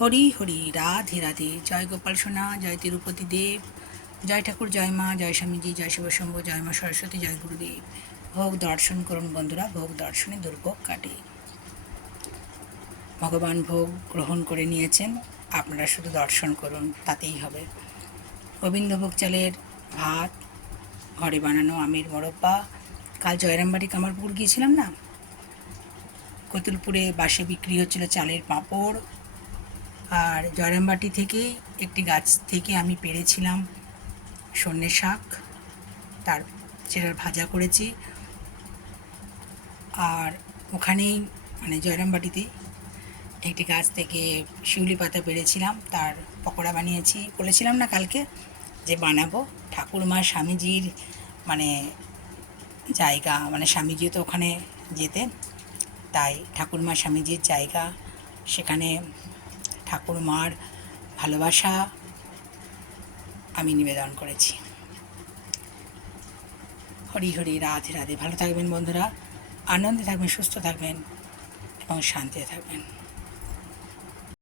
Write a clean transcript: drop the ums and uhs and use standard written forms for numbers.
হরি হরি, রাধে রাধে। জয় গোপাল সোনা, জয় তিরুপতি দেব, জয় ঠাকুর, জয় মা, জয় স্বামীজি, জয় শিবশম্ভ, জয় মা সরস্বতী, জয় গুরুদেব। ভোগ দর্শন করুন বন্ধুরা, ভোগ দর্শনে দুর্ভোগ কাটে। ভগবান ভোগ গ্রহণ করে নিয়েছেন, আপনারা শুধু দর্শন করুন, তাতেই হবে। গোবিন্দভোগ চালের ভাত, ঘরে বানানো আমের মোরব্বা। কাল জয়রামবাড়ি কামারপুকুর গিয়েছিলাম না, কতুলপুরে বাসে বিক্রি হচ্ছিল চালের পাঁপড়। আর জয়রামবাটি থেকেই একটি গাছ থেকে আমি পেড়েছিলাম সর্ষে শাক, তার সেটার ভাজা করেছি। আর ওখানেই মানে জয়রামবাটিতে একটি গাছ থেকে শিউলি পাতা পেড়েছিলাম, তার পকোড়া বানিয়েছি। বলেছিলাম না কালকে যে বানাবো। ঠাকুরমা স্বামীজির মানে জায়গা, মানে স্বামীজিও তো ওখানে যেতেন, তাই ঠাকুরমা স্বামীজির জায়গা, সেখানে ঠাকুরমার ভালোবাসা আমি নিবেদন করেছি। হরি হরি, রাধে রাধে। ভালো থাকবেন বন্ধুরা, আনন্দে থাকবেন, সুস্থ থাকবেন এবং শান্তিতে থাকবেন।